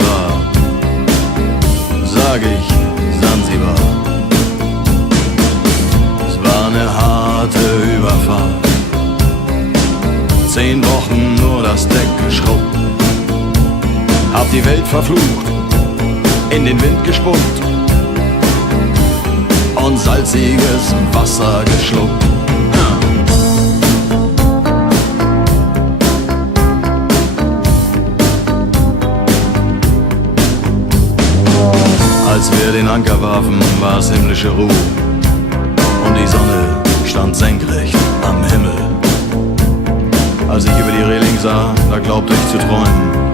war, sag ich Sansibar. Es war eine harte Überfahrt, 10 Wochen nur das Deck geschrubbt, hab die Welt verflucht, in den Wind gespuckt und salziges Wasser geschluckt. Als wir den Anker warfen, war es himmlische Ruhe und die Sonne stand senkrecht am Himmel. Als ich über die Reling sah, da glaubte ich zu träumen.